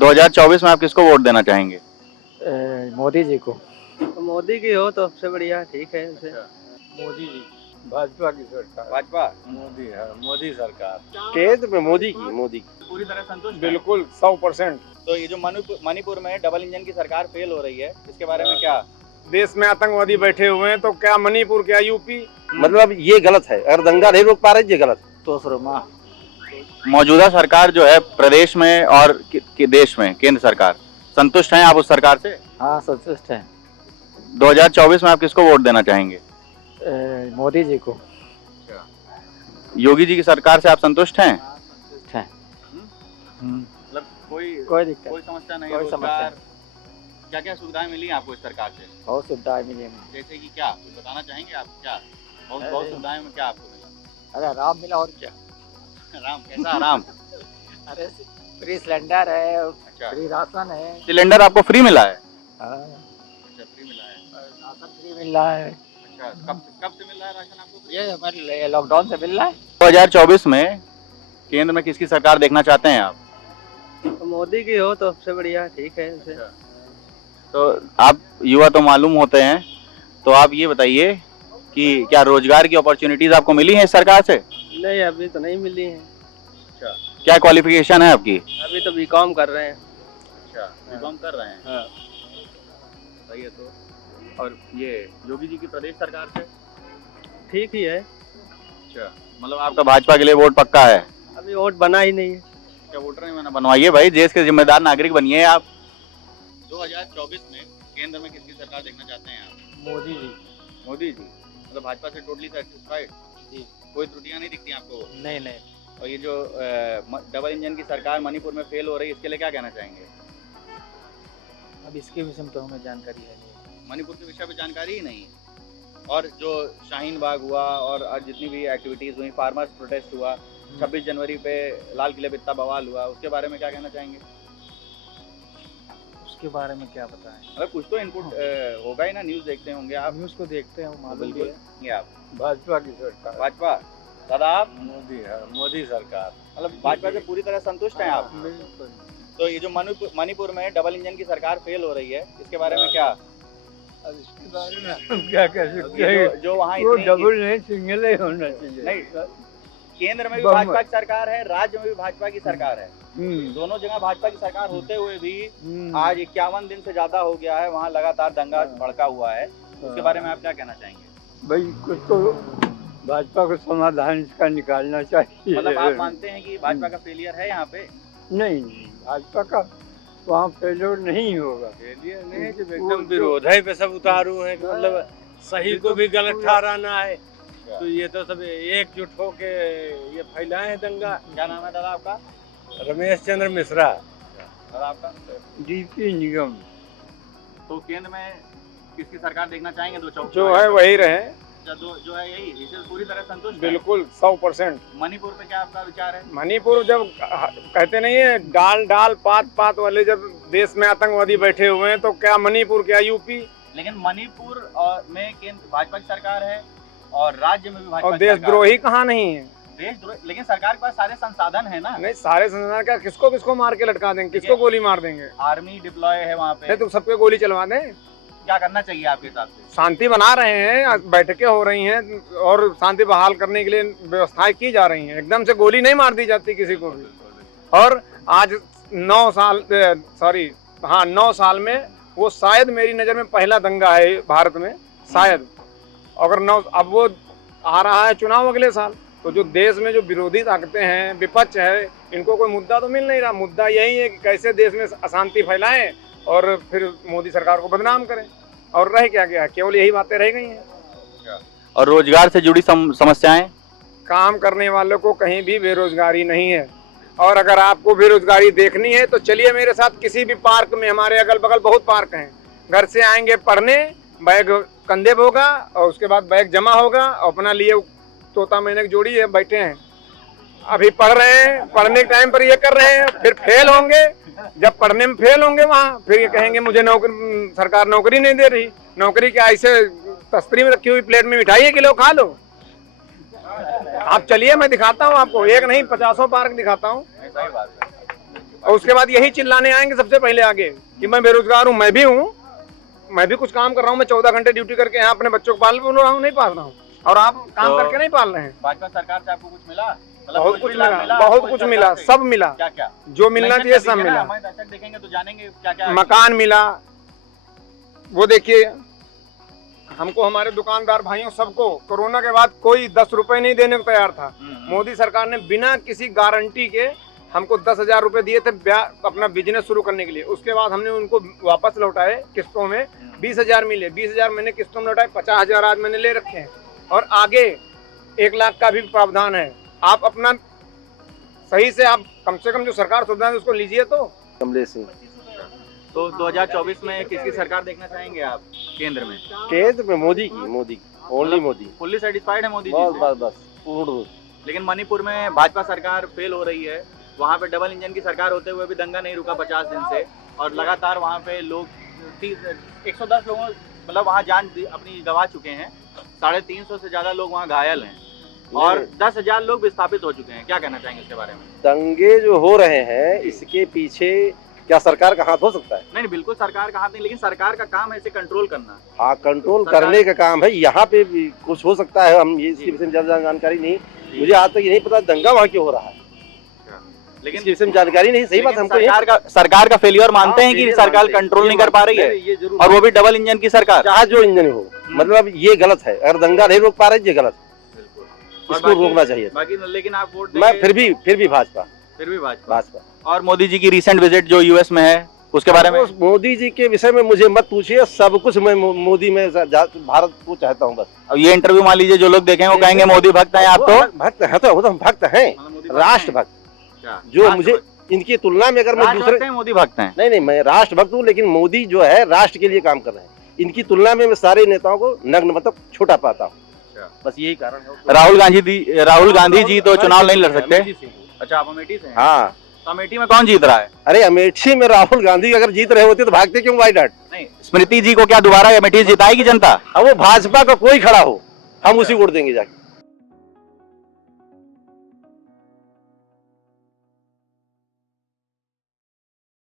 2024 में आप किसको वोट देना चाहेंगे? मोदी जी को। तो मोदी की हो तो सबसे बढ़िया, ठीक है उसे। मोदी जी, भाजपा की सरकार। भाजपा मोदी है, मोदी सरकार। केंद्र में मोदी की पूरी तरह संतुष्ट हैं? बिल्कुल 100%। तो ये जो मणिपुर में डबल इंजन की सरकार फेल हो रही है, इसके बारे में क्या? देश में आतंकवादी बैठे हुए हैं तो क्या मणिपुर, क्या यूपी? मतलब ये गलत है, अगर दंगा नहीं रोक पा रहे ये गलत है। तो मौजूदा सरकार जो है प्रदेश में और देश में केंद्र सरकार, संतुष्ट हैं आप उस सरकार से? हाँ, संतुष्ट है। 2024 में आप किसको वोट देना चाहेंगे? मोदी जी को। योगी जी की सरकार से आप संतुष्ट हैं? संतुष्ट है। मतलब कोई दिक्कत, कोई समस्या नहीं, कोई समस्या रोजगार, क्या क्या सुविधाएं मिली आपको इस सरकार से? बहुत सुविधाएं मिली हमें। जैसे कि क्या कुछ बताना चाहेंगे आप? क्या बहुत सुविधाएं में क्या आपको मिला? अरे आराम मिला और क्या। आराम? कैसा आराम? अरे फ्री सिलेंडर है, अच्छा, फ्री राशन है। सिलेंडर आपको फ्री मिला है? हाँ, अच्छा, फ्री मिला है। राशन फ्री मिल रहा है। अच्छा, कब से मिल रहा है राशन आपको फ्री? ये हमारे लॉकडाउन से मिल रहा है। 2024 में केंद्र में किसकी सरकार देखना चाहते हैं आप? तो मोदी की हो तो सबसे बढ़िया, ठीक है उसे। तो आप युवा तो मालूम होते हैं, तो आप ये बताइए कि क्या रोजगार की अपॉर्चुनिटीज आपको मिली हैं इस सरकार से? नहीं, अभी तो नहीं मिली है। अच्छा, क्या क्वालिफिकेशन है आपकी? अभी तो बीकॉम कर रहे हैं। अच्छा, बीकॉम कर रहे हैं। हाँ। सही है। तो और ये योगी जी की प्रदेश सरकार से? ठीक ही है। अच्छा, मतलब आपका भाजपा के लिए वोट पक्का है? अभी वोट बना ही नहीं है। क्या वोटर नहीं बना? बनवाइए भाई, देश के जिम्मेदार नागरिक बनिए आप। 2024 में केंद्र में किसकी सरकार देखना चाहते हैं आप? मोदी जी। मोदी जी, मतलब भाजपा से टोटली सेटिस्फाइड? जी। कोई त्रुटियां नहीं दिखती आपको? नहीं नहीं। और ये जो डबल इंजन की सरकार मणिपुर में फेल हो रही है, इसके लिए क्या कहना चाहेंगे? अब इसके विषय में तो हमें जानकारी है नहीं। मणिपुर के विषय में जानकारी ही नहीं है। और जो शाहीन बाग हुआ और आज जितनी भी एक्टिविटीज हुई, फार्मर्स प्रोटेस्ट हुआ, 26 जनवरी पे लाल किले पे इतना बवाल हुआ, उसके बारे में क्या कहना चाहेंगे? उसके बारे में क्या बताएं। अगर कुछ तो इनपुट होगा ही ना, न्यूज़ देखते होंगे आप। न्यूज़ को देखते हैं, मालूम भी बिल्कुल। है। ये आप भाजपा की सरकार। भाजपा, दादा आप मोदी है, मोदी सरकार। मतलब भाजपा से पूरी तरह संतुष्ट हैं आप? बिल्कुल। तो ये जो मणिपुर में डबल इंजन की सरकार फेल हो रही है, इसके बारे में क्या? अब इसके बारे में हम क्या कह सकते ये हैं। जो वहाँ वो इतनी डबल नहीं, सिंगल ही होना चाहिए। नहीं, केंद्र में भी बहुमत। भाजपा की सरकार है, राज्य में भी भाजपा की सरकार है, दोनों जगह भाजपा की सरकार होते हुए भी आज 51 दिन से ज्यादा हो गया है, वहाँ लगातार दंगा भड़का हुआ है। उसके बारे में आप क्या कहना चाहेंगे? भाई कुछ तो भाजपा को समाधान इसका निकालना चाहिए। मतलब आप मानते हैं कि भाजपा का फेलियर है यहाँ पे? नहीं, भाजपा का वहाँ फेलियर नहीं होगा। फेलियर नहीं है, जब एकदम विरोध है पे सब उतारू हैं कि मतलब सही को भी गलत ठहराना है, तो ये तो सब एकजुट होके ये फैलाए हैं दंगा। क्या नाम है दादा आपका? रमेश चंद्र मिश्रा। दादा आपका? डीपी निगम। तो केंद्र में किसकी सरकार देखना चाहेंगे? जो है वही रहे। जो है यही, इससे पूरी तरह संतुष्ट हैं? बिल्कुल 100%। मणिपुर पे क्या आपका विचार है? मणिपुर जब कहते नहीं है डाल डाल पात पात वाले, जब देश में आतंकवादी बैठे हुए हैं तो क्या मणिपुर, क्या यूपी? लेकिन मणिपुर और में केंद्र भाजपा की सरकार है और राज्य में भी भाजपा और की सरकार है। देशद्रोही कहाँ नहीं है? देशद्रोही, लेकिन सरकार के पास सारे संसाधन है ना। नहीं, सारे संसाधन का किसको किसको मार के लटका देंगे, किसको गोली मार देंगे? आर्मी डिप्लॉय है वहाँ पे। नहीं तो सबके गोली चलवा दें। क्या करना चाहिए आपके हिसाब से? शांति बना रहे हैं, बैठकें हो रही हैं और शांति बहाल करने के लिए व्यवस्थाएं की जा रही हैं। एकदम से गोली नहीं मार दी जाती किसी को भी। और आज 9 साल में वो शायद मेरी नज़र में पहला दंगा है भारत में, शायद। अगर अब वो आ रहा है चुनाव अगले साल, तो जो देश में जो विरोधी ताकतें हैं, विपक्ष है, इनको कोई मुद्दा तो मिल नहीं रहा। मुद्दा यही है कि कैसे देश में अशांति फैलाएं और फिर मोदी सरकार को बदनाम करें। और रह क्या गया, केवल यही बातें रह गई हैं। और रोजगार से जुड़ी समस्याएं? काम करने वालों को कहीं भी बेरोजगारी नहीं है। और अगर आपको बेरोजगारी देखनी है तो चलिए मेरे साथ किसी भी पार्क में, हमारे अगल बगल बहुत पार्क हैं। घर से आएंगे पढ़ने, बैग कंधे पे होगा और उसके बाद बैग जमा होगा और अपना लिए तोता मैंने की जोड़ी है, बैठे हैं, अभी पढ़ रहे हैं। पढ़ने के टाइम पर ये कर रहे हैं, फिर फेल होंगे। जब पढ़ने में फेल होंगे वहाँ, फिर ये कहेंगे मुझे सरकार नौकरी नहीं दे रही। नौकरी क्या, ऐसे तस्तरी में रखी हुई प्लेट में मिठाई है कि लो खा लो। आप चलिए, मैं दिखाता हूँ आपको, एक नहीं 50 पार्क दिखाता हूँ। और उसके बाद यही चिल्लाने आएंगे सबसे पहले आगे कि मैं बेरोजगार हूँ, मैं भी कुछ काम कर रहा हूँ, मैं 14 घंटे ड्यूटी करके यहाँ अपने बच्चों को पाल रहा हूँ, नहीं पाल रहा हूँ, और आप काम तो करके नहीं पाल रहे हैं। भाजपा सरकार से आपको कुछ मिला? मतलब बहुत कुछ भी लाभ मिला, बहुत कुछ मिला, सब मिला, क्या क्या जो मिलना चाहिए सब मिला। हमारे दर्शक देखेंगे तो जानेंगे क्या क्या मकान मिला, वो देखिए हमको, हमारे दुकानदार भाइयों सबको कोरोना के बाद कोई 10 रुपए नहीं देने को तैयार था। मोदी सरकार ने बिना किसी गारंटी के हमको 10,000 रुपए दिए थे अपना बिजनेस शुरू करने के लिए। उसके बाद हमने उनको वापस लौटाए किस्तों में, 20,000 मिले, 20,000 मैंने किस्तों में लौटाए, 50,000 आज मैंने ले रखे हैं, और आगे 1 लाख का भी प्रावधान है। आप अपना सही से आप कम से कम जो सरकार सुविधा है उसको लीजिए। तो कमलेश सिंह। तो 2024 में किसकी सरकार देखना चाहेंगे आप केंद्र में? केंद्र में मोदी की, ओनली मोदी। फुल्ली सेटिस्फाइड है मोदी जी बस से? बस बस पूर्ण रूप। लेकिन मणिपुर में भाजपा सरकार फेल हो रही है, वहाँ पे डबल इंजन की सरकार होते हुए भी दंगा नहीं रुका 50 दिन से, और लगातार वहाँ पे लोग 110 लोगों मतलब वहाँ जान अपनी गंवा चुके हैं, 350 से ज्यादा लोग वहाँ घायल हैं, और 10,000 लोग विस्थापित हो चुके हैं। क्या कहना चाहेंगे इसके बारे में? दंगे जो हो रहे हैं इसके पीछे क्या सरकार का हाथ हो सकता है? नहीं, बिल्कुल सरकार का हाथ नहीं, लेकिन सरकार का काम है इसे कंट्रोल करना। हाँ, कंट्रोल करने का काम है। यहाँ पे भी कुछ हो सकता है, हम ये इसके विषय में ज्यादा जानकारी नहीं, मुझे आज तक ये नहीं पता दंगा वहाँ क्यों हो रहा है, लेकिन इसके विषय में जानकारी नहीं। सही बात, हमको सरकार का फेलियर मानते हैं कि सरकार कंट्रोल नहीं कर पा रही है, और वो भी डबल इंजन की सरकार। चाहे जो इंजन हो, मतलब ये गलत है। अगर दंगा नहीं रोक पा रहे ये गलत है, इसको रोकना चाहिए। बाकी लेकिन आप वोट मैं फिर भी भाजपा। और मोदी जी की रिसेंट विजिट जो यूएस में है उसके बारे में? मोदी जी के विषय में मुझे मत पूछिए, सब कुछ मैं मोदी में भारत को चाहता हूँ बस। अब ये इंटरव्यू मान लीजिए, जो लोग देखेंगे वो कहेंगे मोदी भक्त हैं आप? तो भक्त है, तो हम भक्त हैं, राष्ट्र भक्त। जो मुझे इनकी तुलना में अगर मैं दूसरे मोदी भक्त हैं? नहीं, मैं राष्ट्र भक्त हूँ, लेकिन मोदी जो है राष्ट्र के लिए काम कर रहे हैं। इनकी तुलना में मैं सारे नेताओं को नग्न मतलब छोटा पाता हूँ, बस यही कारण है। राहुल गांधी जी तो चुनाव नहीं लड़ सकते? अच्छा, आप अमेठी से हैं? हाँ। तो अमेठी में कौन जीत रहा है? अरे अमेठी में राहुल गांधी अगर जीत रहे होते तो भागते क्यों? वाई डॉट नहीं, स्मृति जी को क्या दोबारा अमेठी जिताएगी जनता? अब वो भाजपा का कोई खड़ा हो, हम उसी वोट देंगे जाके।